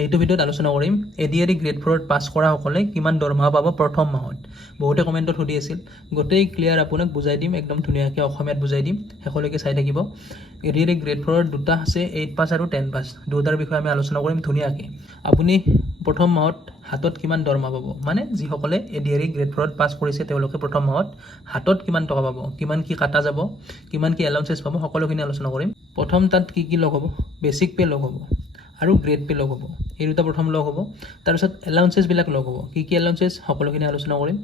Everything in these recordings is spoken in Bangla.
এইটো ভিডিঅ'ত আলোচনা কৰিম। A D A D grade ফ'ৰত পাছ কৰাসকলে কিমান দৰমহা পাব প্ৰথম মাহত? বহুতে কমেণ্টত সুধি আছিল। গোটেই ক্লিয়াৰ আপোনাক বুজাই দিম, একদম ধুনীয়াকৈ অসমীয়াত বুজাই দিম। শেষলৈকে চাই থাকিব। A D A D grade ফ'ৰৰ দুটা আছে এইট পাছ আৰু টেন পাছ দুটাৰ বিষয়ে আমি আলোচনা কৰিম ধুনীয়াকৈ। আপুনি প্ৰথম মাহত হাতত কিমান দৰমহা পাব? মানে যিসকলে A D A D grade ফ'ৰত পাছ কৰিছে, তেওঁলোকে প্ৰথম মাহত হাতত কিমান টকা পাব? কিমান কি কাটা যাব? কিমান কি এলাউঞ্চেছ পাব? সকলোখিনি আলোচনা কৰিম। প্ৰথম তাত কি কি লগ হ'ব? বেচিক পে' লগ হ'ব। আৰু গ্ৰেড পে' লগ হ'ব। এই দুটা প্ৰথম লগ হ'ব। তাৰপিছত এলাউঞ্চেছবিলাক লগ হ'ব। কি কি এলাউঞ্চেছ সকলোখিনি আলোচনা কৰিম।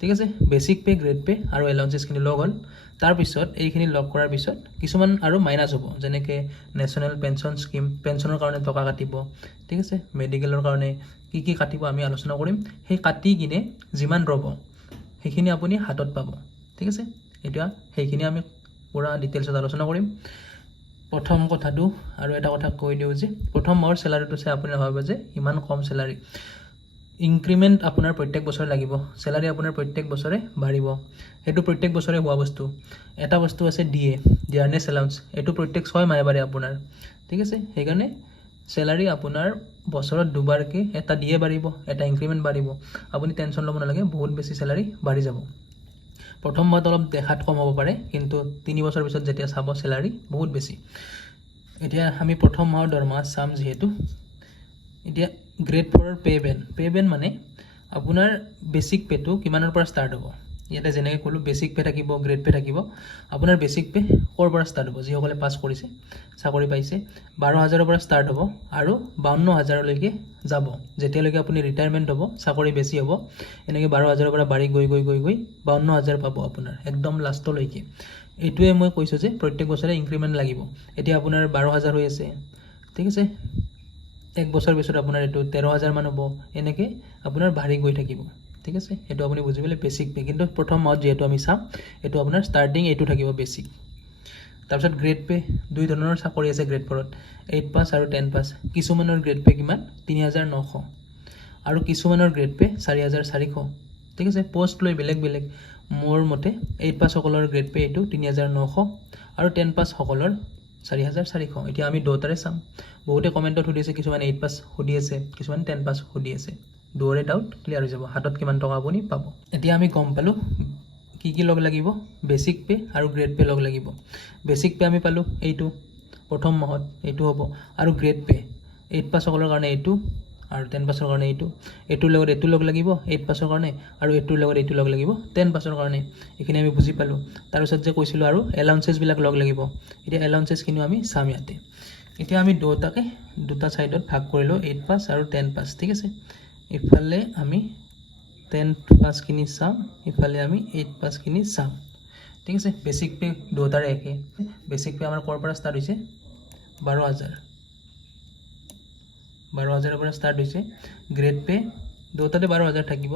ঠিক আছে? বেচিক পে' গ্ৰেড পে' আৰু এলাউঞ্চেছখিনি লগ হ'ল। তাৰপিছত এইখিনি লগ কৰাৰ পিছত কিছুমান আৰু মাইনাছ হ'ব। যেনেকৈ নেশ্যনেল পেঞ্চন স্কীম পেঞ্চনৰ কাৰণে টকা কাটিব। ঠিক আছে? মেডিকেলৰ কাৰণে কি কি কাটিব আমি আলোচনা কৰিম। সেই কাটি কিনে যিমান ৰ'ব সেইখিনি আপুনি হাতত পাব। ঠিক আছে? এতিয়া সেইখিনি আমি পূৰা ডিটেইলছত আলোচনা কৰিম। প্ৰথম কথাটো আৰু এটা কথা কৈ দিওঁ যে প্ৰথম মাহৰ চেলাৰীটো চাই আপুনি নাভাবিব যে ইমান কম চেলাৰী। ইনক্ৰিমেণ্ট আপোনাৰ প্ৰত্যেক বছৰে লাগিব চেলাৰী আপোনাৰ প্ৰত্যেক বছৰে বাঢ়িব। সেইটো প্ৰত্যেক বছৰে হোৱা বস্তু। এটা বস্তু আছে ডি এ ডিয়াৰনেছ এলাউঞ্চ এইটো প্ৰত্যেক ছয় মাহে বাঢ়ে আপোনাৰ। ঠিক আছে? সেইকাৰণে চেলাৰী আপোনাৰ বছৰত দুবাৰকৈ এটা ডি এ বাঢ়িব এটা ইনক্ৰিমেণ্ট বাঢ়িব। আপুনি টেনশ্যন ল'ব নালাগে বহুত বেছি চেলাৰী বাঢ়ি যাব। প্ৰথম মাহত অলপ দেখাত কম হ'ব পাৰে কিন্তু তিনি বছৰ পিছত যেতিয়া চাব চেলাৰী বহুত বেছি। এতিয়া আমি প্ৰথম মাহৰ দৰমহা চাম যিহেতু। এতিয়া গ্ৰেড ফ'ৰৰ পে' বেন পে' বেন মানে আপোনাৰ বেচিক পে'টো কিমানৰ পৰা ষ্টাৰ্ট হ'ব? ইয়াতে যেনেকৈ ক'লোঁ বেচিক পে' থাকিব গ্ৰেড পে' থাকিব। আপোনাৰ বেচিক পে' ক'ৰ পৰা ষ্টাৰ্ট হ'ব? যিসকলে পাছ কৰিছে চাকৰি পাইছে বাৰ হাজাৰৰ পৰা ষ্টাৰ্ট হ'ব আৰু বাৱন্ন হাজাৰলৈকে যাব। যেতিয়ালৈকে আপুনি ৰিটায়াৰমেণ্ট হ'ব চাকৰি বেছি হ'ব এনেকৈ বাৰ হাজাৰৰ পৰা বাঢ়ি গৈ গৈ গৈ গৈ বাৱন্ন হাজাৰ পাব আপোনাৰ একদম লাষ্টলৈকে। এইটোৱে মই কৈছোঁ যে প্ৰত্যেক বছৰে ইনক্ৰিমেণ্ট লাগিব। এতিয়া আপোনাৰ বাৰ হাজাৰ হৈ আছে ঠিক আছে? এক বছৰ পিছত আপোনাৰ এইটো তেৰ হাজাৰমান হ'ব এনেকৈ আপোনাৰ বাঢ়ি গৈ থাকিব ঠিক আছে? সেইটো আপুনি বুজি পালে বেচিক পে কিন্তু প্ৰথম মাহত যিহেতু আমি চাম এইটো আপোনাৰ ষ্টাৰ্টিং এইটো থাকিব বেচিক তাৰপিছত গ্ৰেড পে দুই ধৰণৰ চাকৰি আছে গ্ৰেড ফ'ৰত এইট পাছ আৰু টেন পাছ কিছুমানৰ গ্ৰেড পে কিমান? তিনি হাজাৰ নশ। আৰু কিছুমানৰ গ্ৰেড পে চাৰি হাজাৰ চাৰিশ। ঠিক আছে পষ্ট লৈ বেলেগ বেলেগ। মোৰ মতে এইট পাছসকলৰ গ্ৰেড পে এইটো তিনি হাজাৰ নশ আৰু টেন পাছসকলৰ চাৰি হাজাৰ চাৰিশ। এতিয়া আমি দুয়োটাৰে চাম। বহুতে কমেণ্টত সুধিছে কিছুমান এইট পাছ সুধি আছে কিছুমান টেন পাছ সুধি আছে। দুয়োৰে ডাউট ক্লিয়াৰ হৈ যাব। হাতত কিমান টকা আপুনি পাব। এতিয়া আমি গম পালোঁ কি কি লগ লাগিব? বেচিক পে আৰু গ্ৰেড পে লগ লাগিব। বেচিক পে আমি পালোঁ এইটো, প্ৰথম মাহত এইটো হ'ব। আৰু গ্ৰেড পে এইট পাছসকলৰ কাৰণে এইটো আৰু টেন পাছৰ কাৰণে এইটো। এইটোৰ লগত এইটো লগ লাগিব এইট পাছৰ কাৰণে আৰু এইটোৰ লগত এইটো লগ লাগিব টেন পাছৰ কাৰণে। এইখিনি আমি বুজি পালোঁ। তাৰপিছত যে কৈছিলোঁ আৰু এলাউঞ্চেছবিলাক লগ লাগিব। এতিয়া এলাউঞ্চেছখিনিও আমি চাম ইয়াতে। এতিয়া আমি দুটাকে দুটা ছাইডত ভাগ কৰিলোঁ এইট পাছ আৰু টেন পাছ ঠিক আছে? ইফালে আমি টেন পাছখিনি চাম, ইফালে আমি এইট পাছখিনি চাম। ঠিক আছে বেচিক পে দুটাৰে একে বেচিক পে আমাৰ ক'ৰ পৰা ষ্টাৰ্ট হৈছে? বাৰ হাজাৰ। বাৰ হাজাৰৰ পৰা ষ্টাৰ্ট হৈছে। গ্ৰেড পে দুটাতে বাৰ হাজাৰ থাকিব।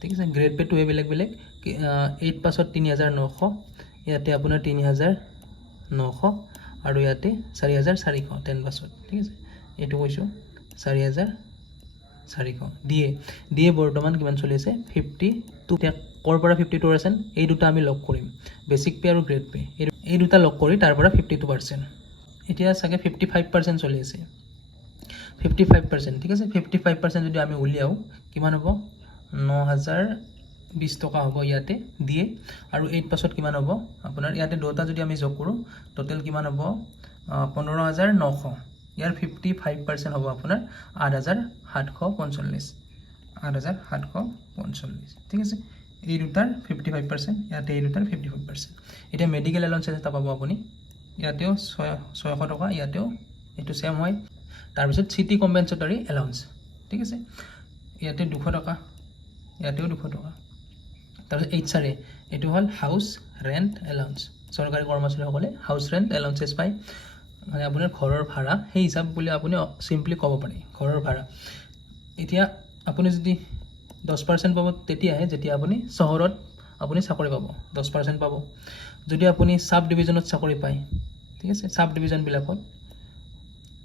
ঠিক আছে গ্ৰেড পেটোৱে বেলেগ বেলেগ। এইট পাছত তিনি হাজাৰ নশ। ইয়াতে আপোনাৰ তিনি হাজাৰ নশ আৰু ইয়াতে চাৰি হাজাৰ চাৰিশ টেন পাছত ঠিক আছে, এইটো কৈছোঁ। চাৰি হাজাৰ চাৰিশ। দিয়ে দিয়ে বৰ্তমান কিমান চলি আছে? ফিফটি টু ক'ৰ পৰা ফিফটি টু পাৰ্চেণ্ট এই দুটা আমি লগ কৰিম। বেচিক পে আৰু গ্ৰেড পে এই দুটা লগ কৰি তাৰ পৰা ফিফটি টু পাৰ্চেণ্ট এতিয়া চাগে ফিফটি ফাইভ পাৰ্চেণ্ট চলি আছে। ফিফটি ফাইভ পাৰ্চেণ্ট ঠিক আছে? ফিফটি ফাইভ পাৰ্চেণ্ট যদি আমি উলিয়াওঁ, কিমান হ'ব? ন হাজাৰ বিছ টকা হ'ব ইয়াতে দিয়ে। আৰু এইট পাছত কিমান হ'ব? আপোনাৰ ইয়াতে দুটা যদি আমি যোগ কৰোঁ ট'টেল কিমান হ'ব? পোন্ধৰ হাজাৰ নশ। ইয়াৰ ফিফটি ফাইভ পাৰ্চেণ্ট হ'ব আপোনাৰ আঠ হাজাৰ সাতশ পঞ্চল্লিছ। আঠ হাজাৰ সাতশ পঞ্চল্লিছ। ঠিক আছে? এই দুটাৰ ফিফটি ফাইভ পাৰ্চেণ্ট ইয়াতে এই দুটাৰ ফিফটি ফাইভ পাৰ্চেণ্ট এতিয়া মেডিকেল এলাউঞ্চেছ এটা পাব আপুনি। ইয়াতেও ছয় ছয়শ টকা ইয়াতেও এইটো ছেম হয়। তাৰপিছত চিটি কম্পেনচেটৰী এলাউঞ্চ ঠিক আছে? ইয়াতে দুশ টকা। ইয়াতেও দুশ টকা। তাৰপিছত এইচ আৰ এ এইটো হ'ল হাউচ ৰেণ্ট এলাউঞ্চ চৰকাৰী কৰ্মচাৰীসকলে হাউচ ৰেণ্ট এলাউঞ্চেছ পায়। মানে আপোনাৰ ঘৰৰ ভাড়া সেই হিচাপ বুলি আপুনি চিম্পলি ক'ব পাৰে ঘৰৰ ভাড়া। এতিয়া আপুনি যদি দহ পাৰ্চেণ্ট পাব তেতিয়াহে যেতিয়া আপুনি চহৰত আপুনি চাকৰি পাব দহ পাৰ্চেণ্ট পাব। যদি আপুনি চাব ডিভিজনত চাকৰি পায় ঠিক আছে চাব ডিভিজনবিলাকত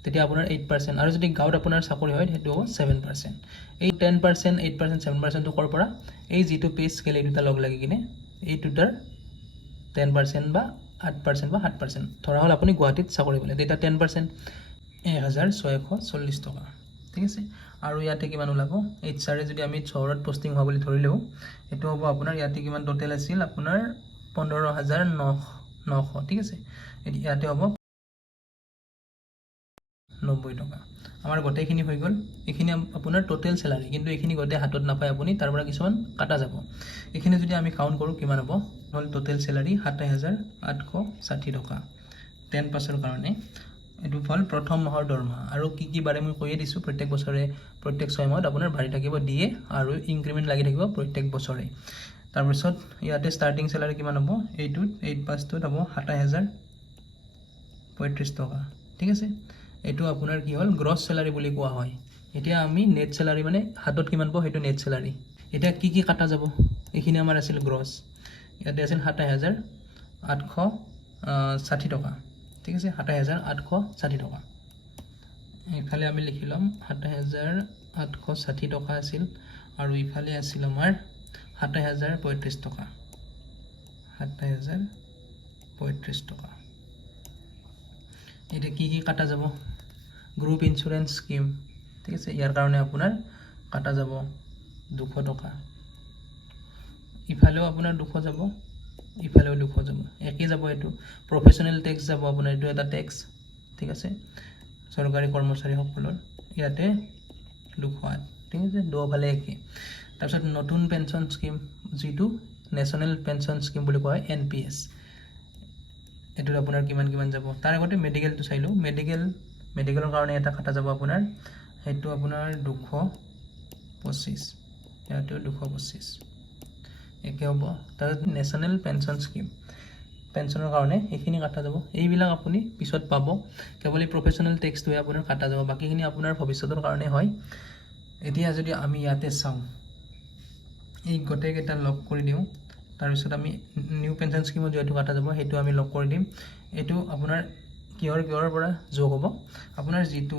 তেতিয়া আপোনাৰ এইট পাৰ্চেণ্ট আৰু যদি গাঁৱত আপোনাৰ চাকৰি হয় সেইটো হ'ব ছেভেন পাৰ্চেণ্ট এই ten percent eight percent seven পাৰ্চেণ্টটো ক'ৰ পৰা? এই যিটো পে স্কেল এই দুটা লগ লাগি কিনে এই দুটাৰ টেন পাৰ্চেণ্ট বা আঠ পাৰ্চেণ্ট বা সাত পাৰ্চেণ্ট ধৰা হ'ল আপুনি গুৱাহাটীত চাকৰি পালে তেতিয়া টেন পাৰ্চেণ্ট এক হাজাৰ ছয়শ চল্লিছ টকা ঠিক আছে? আৰু ইয়াতে কিমান ওলাব? এইচ আৰে যদি আমি চহৰত পষ্টিং হোৱা বুলি ধৰিলেও এইটো হ'ব আপোনাৰ ইয়াতে কিমান টোটেল আছিল? আপোনাৰ পোন্ধৰ হাজাৰ নশ নশ ঠিক আছে? ইয়াতে হ'ব নব্বৈ টকা। আমাৰ গোটেইখিনি হৈ গ'ল। এইখিনি আপোনাৰ টোটেল চেলাৰী কিন্তু এইখিনি গোটেই হাতত নাপায় আপুনি, তাৰ পৰা কিছুমান কাটা যাব। এইখিনি যদি আমি কাউণ্ট কৰোঁ, কিমান হ'ব? হ'ল টোটেল চেলাৰী সাতাইছ হাজাৰ আঠশ ষাঠি টকা। টেন পাছৰ কাৰণে। এইটো হ'ল প্ৰথম মাহৰ দৰমহা। আৰু কি কি বাৰে মই কৈয়ে দিছোঁ, প্ৰত্যেক বছৰে, প্ৰত্যেক ছয় মাহত আপোনাৰ বাঢ়ি থাকিব দিয়ে আৰু ইনক্ৰিমেণ্ট লাগি থাকিব প্ৰত্যেক বছৰে। তাৰপিছত ইয়াতে ষ্টাৰ্টিং চেলাৰী কিমান হ'ব? এইটোত এইট পাছটোত হ'ব সাতাইছ হাজাৰ পঁয়ত্ৰিছ টকা। ঠিক আছে? এইটো আপোনাৰ কি হ'ল গ্ৰছ চেলাৰী বুলি কোৱা হয়। এতিয়া আমি নেট চেলাৰী মানে হাতত কিমান পাওঁ, সেইটো নেট চেলাৰী এতিয়া কি কি কাটা যাব? এইখিনি আমাৰ আছিল গ্ৰছ ইয়াতে আছিল সাতাইছ হাজাৰ আঠশ ষাঠি টকা। ঠিক আছে, সাতাইছ হাজাৰ আঠশ, ষাঠি টকা। এইফালে আমি লিখি ল'ম, সাতাইছ হাজাৰ আঠশ, ষাঠি টকা আছিল, আৰু ইফালে আছিল আমাৰ সাতাইছ হাজাৰ পঁয়ত্ৰিছ টকা। সাতাইছ হাজাৰ পঁয়ত্ৰিছ টকা। এতিয়া কি কি কাটা যাব? গ্ৰুপ ইঞ্চুৰেঞ্চ স্কিম ঠিক আছে? ইয়াৰ কাৰণে আপোনাৰ কাটা যাব দুশ টকা। ইফালেও আপোনাৰ দুশ যাব, ইফালেও দুশ যাব। একেই যাব এইটো। প্ৰফেচনেল টেক্স যাব আপোনাৰ, এইটো এটা টেক্স ঠিক আছে? চৰকাৰী কৰ্মচাৰীসকলৰ, ইয়াতে দুশ আঠ, ঠিক আছে? দুয়োফালে একে তাৰপিছত নতুন পেঞ্চন স্কিম যিটো নেশ্যনেল পেঞ্চন স্কিম বুলি কোৱা হয় এন পি এছ এইটোত আপোনাৰ কিমান কিমান যাব? তাৰ আগতে মেডিকেলটো চাই মেডিকেল মেডিকেলৰ কাৰণে এটা কাটা যাব আপোনাৰ। সেইটো আপোনাৰ দুশ পঁচিছ। ইয়াতেও দুশ পঁচিছ। একে হ'ব। তাৰপিছত নেশ্যনেল পেঞ্চন স্কিম পেঞ্চনৰ কাৰণে এইখিনি কাটা যাব। এইবিলাক আপুনি পিছত পাব। কেৱল এই প্ৰফেচনেল টেক্সটোৱে আপোনাৰ কাটা যাব। বাকীখিনি আপোনাৰ ভৱিষ্যতৰ কাৰণে হয়। এতিয়া যদি আমি ইয়াতে চাওঁ, এই গোটেইকেইটা লগ কৰি দিওঁ, তাৰপিছত আমি নিউ পেঞ্চন স্কিমত যিহেতু কাটা যাব, সেইটো আমি লগ কৰি দিম। এইটো আপোনাৰ কিহৰ কিহৰ পৰা যোগ হ'ব? আপোনাৰ যিটো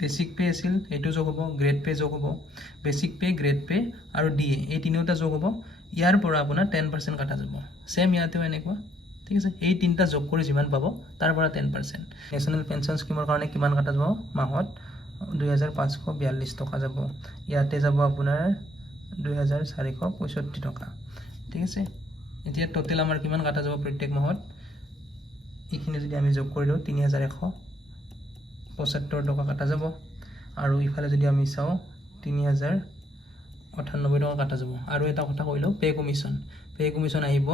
বেচিক পে' আছিল সেইটো যোগ হ'ব গ্ৰেড পে' যোগ হ'ব বেচিক পে' গ্ৰেড পে' আৰু ডি এ এই তিনিওটা যোগ হ'ব। ইয়াৰ পৰা আপোনাৰ টেন পাৰ্চেণ্ট কাটা যাব। ছেম ইয়াতেও এনেকুৱা। ঠিক আছে? এই তিনিটা যোগ কৰি যিমান পাব তাৰ পৰা টেন পাৰ্চেণ্ট নেশ্যনেল পেঞ্চন স্কিমৰ কাৰণে কিমান কাটা যাব? মাহত দুহেজাৰ পাঁচশ বিয়াল্লিছ টকা যাব। ইয়াতে যাব আপোনাৰ দুহেজাৰ চাৰিশ পঁয়ষষ্ঠি টকা। ঠিক আছে? এতিয়া টোটেল আমাৰ কিমান কাটা যাব প্ৰত্যেক মাহত? এইখিনি যদি আমি যোগ কৰি দিওঁ তিনি হাজাৰ এশ পঁচসত্তৰ টকা কাটা যাব। আৰু ইফালে যদি আমি চাওঁ তিনি হাজাৰ আঠান্নব্বৈ টকা কাটা যাব। আৰু এটা কথা কৈ লওঁ পে' কমিশ্যন পে' কমিশ্যন আহিব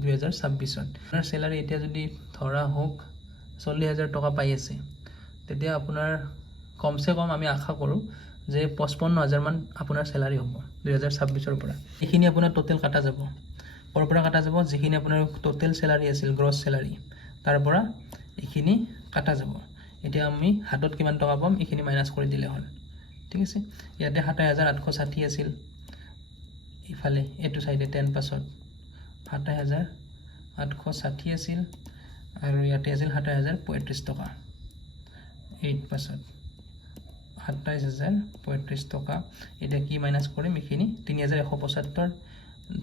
দুহেজাৰ ছাব্বিছত আপোনাৰ চেলাৰী এতিয়া যদি ধৰা হওক চল্লিছ হাজাৰ টকা পাই আছে, তেতিয়া আপোনাৰ কমচে কম আমি আশা কৰোঁ যে পঁচপন্ন হাজাৰমান আপোনাৰ চেলাৰী হ'ব, দুহেজাৰ ছাব্বিছৰ পৰা। এইখিনি আপোনাৰ টোটেল কাটা যাব। ক'ৰ পৰা কাটা যাব? যিখিনি আপোনাৰ টোটেল চেলাৰী আছিল গ্ৰছ চেলাৰী তাৰ পৰা এইখিনি কাটা যাব। এতিয়া আমি হাতত কিমান টকা পাম, এইখিনি মাইনাছ কৰি দিলে হ'ল। ঠিক আছে? ইয়াতে সাতাইছ হাজাৰ আঠশ ষাঠি আছিল। ইফালে, এইটো চাইডে টেন পাছত। সাতাইছ হাজাৰ আঠশ ষাঠি আছিল আৰু ইয়াতে আছিল সাতাইছ হাজাৰ পঁয়ত্ৰিছ টকা। এইট পাছত। সাতাইছ হাজাৰ পঁয়ত্ৰিছ টকা। এতিয়া কি মাইনাছ কৰিম? এইখিনি তিনি হাজাৰ এশ পঁচসত্তৰ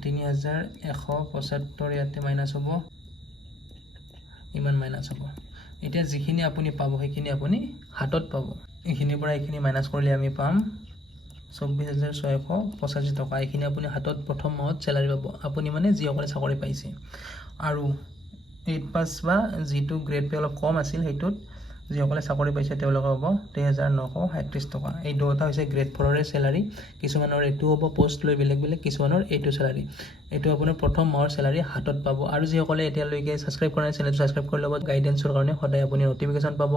তিনি হাজাৰ এশ পঁচসত্তৰ ইয়াতে মাইনাছ হ'ব। ইমান মাইনাছ হ'ব। এতিয়া যিখিনি আপুনি পাব সেইখিনি আপুনি হাতত পাব। এইখিনিৰ পৰা এইখিনি মাইনাছ কৰিলে আমি পাম চৌব্বিছ হাজাৰ ছয়শ পঁচাশী টকা। এইখিনি আপুনি হাতত প্ৰথম মাহত চেলাৰী পাব। আপুনি মানে যিসকলে চাকৰি পাইছে। আৰু এইট পাছ বা যিটো গ্ৰেড পে অলপ কম আছিল সেইটোত যিসকলে চাকৰি পাইছে তেওঁলোকে পাব দুই হাজাৰ নশ সাতত্ৰিছ টকা। এই দুয়োটা হৈছে গ্ৰেড ফ'ৰৰে চেলাৰী কিছুমানৰ এইটো হ'ব পষ্ট লৈ বেলেগ বেলেগ কিছুমানৰ এইটো চেলাৰী এইটো আপোনাৰ প্ৰথম মাহৰ চেলাৰী হাতত পাব। আৰু যিসকলে এতিয়ালৈকে ছাবস্ক্ৰাইব কৰা নাই চেনেলটো ছাবস্ক্ৰাইব কৰি ল'ব। গাইডেঞ্চৰ কাৰণে সদায় আপুনি ন'টিফিকেশ্যন পাব।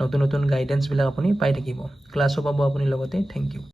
নতুন নতুন গাইডেঞ্চবিলাক আপুনি পাই থাকিব। ক্লাছো পাব আপুনি লগতে। Thank you